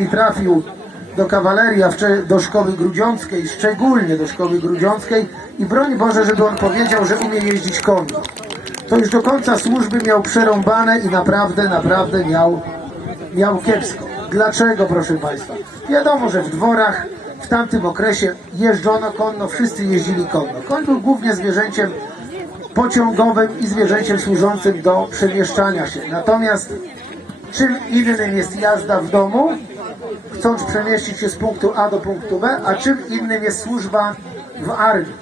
Czasami trafił do kawalerii, a do szkoły grudziąckiej, szczególnie do szkoły grudziąckiej i broń Boże, żeby on powiedział, że umie jeździć konno. To już do końca służby miał przerąbane i naprawdę, naprawdę miał, miał kiepsko. Dlaczego, proszę Państwa? Wiadomo, że w dworach w tamtym okresie jeżdżono konno, wszyscy jeździli konno. Koń był głównie zwierzęciem pociągowym i zwierzęciem służącym do przemieszczania się. Natomiast czym innym jest jazda w domu, chcąc przemieścić się z punktu A do punktu B, a czym innym jest służba w armii.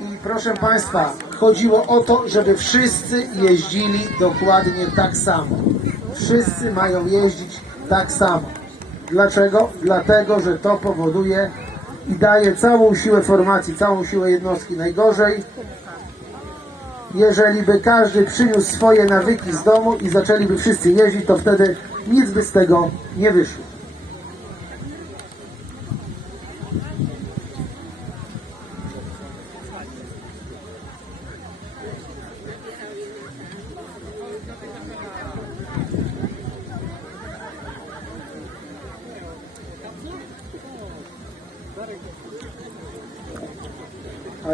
I proszę Państwa, chodziło o to, żeby wszyscy jeździli dokładnie tak samo. Wszyscy mają jeździć tak samo. Dlaczego? Dlatego, że to powoduje i daje całą siłę formacji, całą siłę jednostki. Najgorzej, jeżeli by każdy przyniósł swoje nawyki z domu i zaczęliby wszyscy jeździć, to wtedy nic by z tego nie wyszło.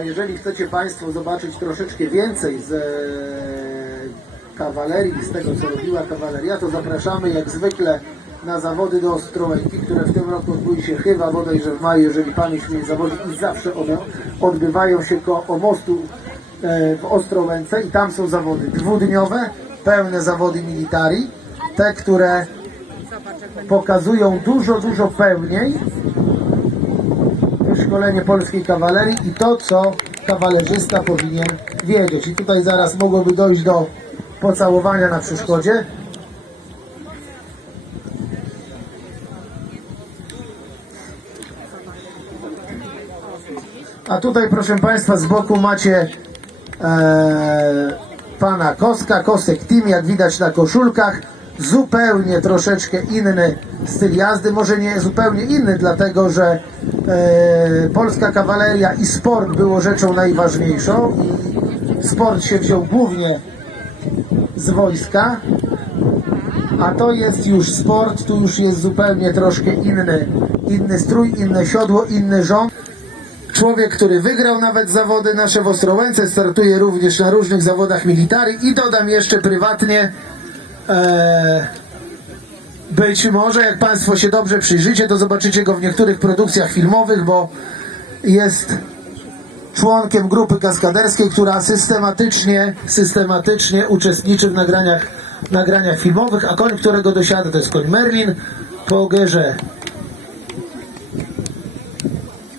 Jeżeli chcecie Państwo zobaczyć troszeczkę więcej z e, kawalerii, z tego co robiła kawaleria, to zapraszamy jak zwykle na zawody do Ostrołęki, które w tym roku odbyły się chyba bodajże w maju, jeżeli pamięć mnie zawodzi i zawsze one odbywają się koło mostu e, w Ostrołęce i tam są zawody dwudniowe, pełne zawody militari, te, które pokazują dużo, dużo pełniej szkolenie polskiej kawalerii i to, co kawalerzysta powinien wiedzieć. I tutaj zaraz mogłoby dojść do pocałowania na przeszkodzie. A tutaj, proszę Państwa, z boku macie e, pana Koska, Kosek Team, jak widać na koszulkach. Zupełnie troszeczkę inny styl jazdy, może nie zupełnie inny, dlatego że polska kawaleria i sport było rzeczą najważniejszą i sport się wziął głównie z wojska, a to jest już sport, tu już jest zupełnie troszkę inny, inny strój, inne siodło, inny rząd. Człowiek, który wygrał nawet zawody nasze w Ostrołęce, startuje również na różnych zawodach military i dodam jeszcze prywatnie, e, być może jak Państwo się dobrze przyjrzycie, to zobaczycie go w niektórych produkcjach filmowych, bo jest członkiem grupy kaskaderskiej, która systematycznie, systematycznie uczestniczy w nagraniach, nagraniach filmowych, a koń, którego dosiada, to jest koń Merlin po ogerze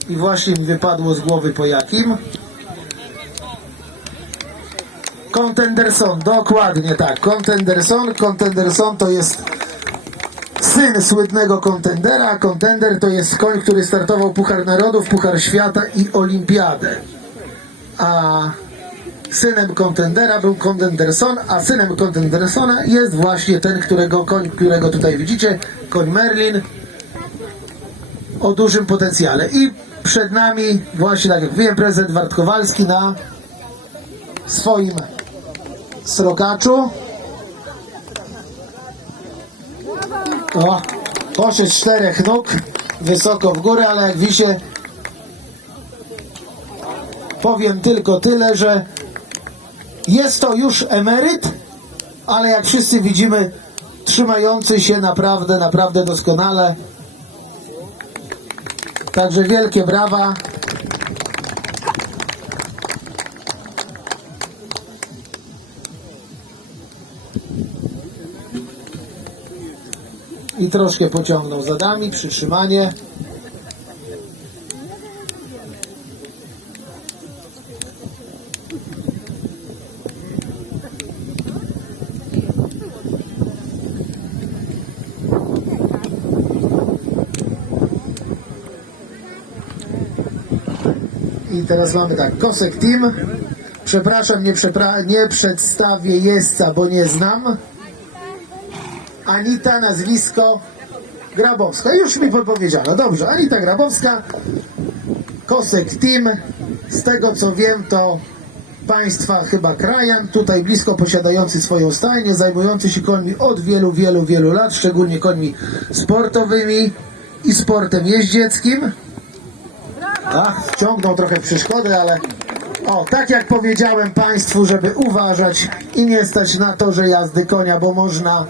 i właśnie mi wypadło z głowy po jakim. Contenderson, dokładnie tak. Contenderson, Contenderson to jest syn słynnego kontendera. Kontender to jest koń, który startował Puchar Narodów, Puchar Świata i Olimpiadę. A synem kontendera był Contenderson, a synem Contendersona jest właśnie ten, którego, koń, którego tutaj widzicie, koń Merlin o dużym potencjale. I przed nami, właśnie tak jak wiem, prezydent Wart Kowalski na swoim srokaczu. O, poszedł czterech nóg, wysoko w górę, ale jak wisie, powiem tylko tyle, że jest to już emeryt, ale jak wszyscy widzimy, trzymający się naprawdę, naprawdę doskonale. Także wielkie brawa. I troszkę pociągnął zadami, przytrzymanie. I teraz mamy tak, Kosek Team. Przepraszam, nie, przepra- nie przedstawię jeźdźca, bo nie znam. Anita, nazwisko Grabowska. Już mi podpowiedziano. Dobrze, Anita Grabowska, Kosek Team. Z tego co wiem, to państwa chyba krajan, tutaj blisko posiadający swoją stajnię, zajmujący się końmi od wielu, wielu, wielu lat, szczególnie końmi sportowymi i sportem jeździeckim. A, wciągnął trochę przeszkody, ale o, tak jak powiedziałem Państwu, żeby uważać i nie stać na torze jazdy konia, bo można,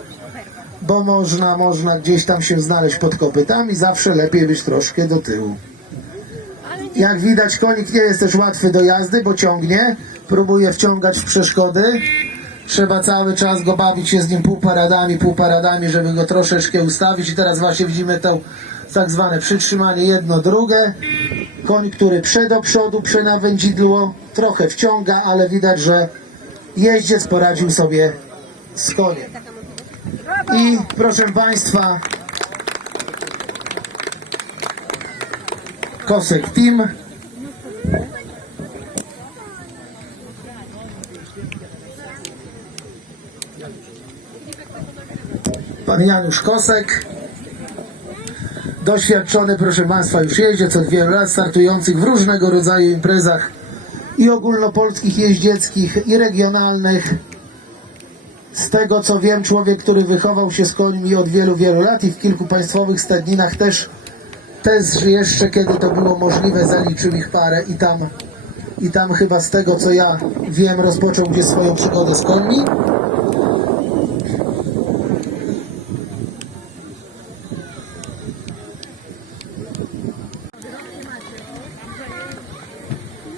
bo można, można gdzieś tam się znaleźć pod kopytami, zawsze lepiej być troszkę do tyłu. Jak widać, konik nie jest też łatwy do jazdy, bo ciągnie, próbuje wciągać w przeszkody. Trzeba cały czas go bawić się z nim półparadami, półparadami, żeby go troszeczkę ustawić. I teraz właśnie widzimy to tak zwane przytrzymanie jedno, drugie. Koń, który prze do przodu, prze na wędzidło, trochę wciąga, ale widać, że jeździec poradził sobie z koniem. I proszę Państwa, Kosek Team. Pan Janusz Kosek. Doświadczony, proszę Państwa, już jeździ od wielu lat, startujących w różnego rodzaju imprezach i ogólnopolskich, jeździeckich, i regionalnych. Z tego co wiem, człowiek, który wychował się z końmi od wielu, wielu lat i w kilku państwowych stadninach też też jeszcze kiedy to było możliwe zaliczył ich parę i tam i tam chyba z tego co ja wiem rozpoczął gdzieś swoją przygodę z końmi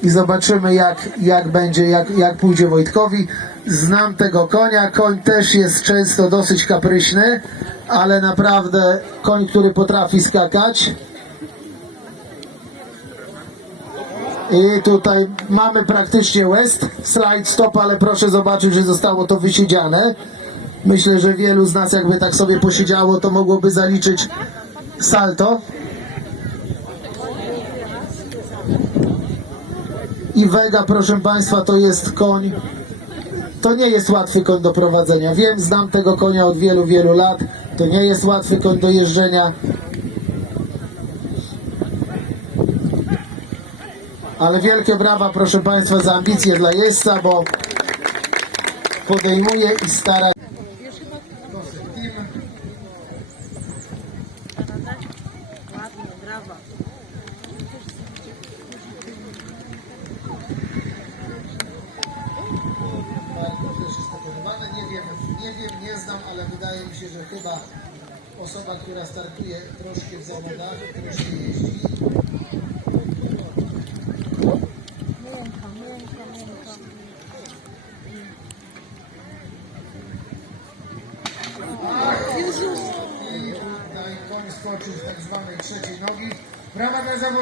i zobaczymy jak, jak będzie, jak, jak pójdzie Wojtkowi. Znam tego konia, koń też jest często dosyć kapryśny, ale naprawdę koń, który potrafi skakać. I tutaj mamy praktycznie West slide stop, ale proszę zobaczyć, że zostało to wysiedziane. Myślę, że wielu z nas jakby tak sobie posiedziało, to mogłoby zaliczyć salto. I Vega, proszę Państwa, to jest koń. To nie jest łatwy koń do prowadzenia. Wiem, znam tego konia od wielu, wielu lat. To nie jest łatwy koń do jeżdżenia. Ale wielkie brawa, proszę Państwa, za ambicje dla jeźdźca, bo podejmuje i stara. Ładnie, brawo. Bardzo też jest pokonywane. Nie wiem, nie wiem, nie znam, ale wydaje mi się, że chyba osoba, która startuje troszkę w zawodach, troszkę jeździ. Miękko, miękko, miękko. I tutaj koń skoczył z tak zwanej trzeciej nogi. Brawa dla zawodnika.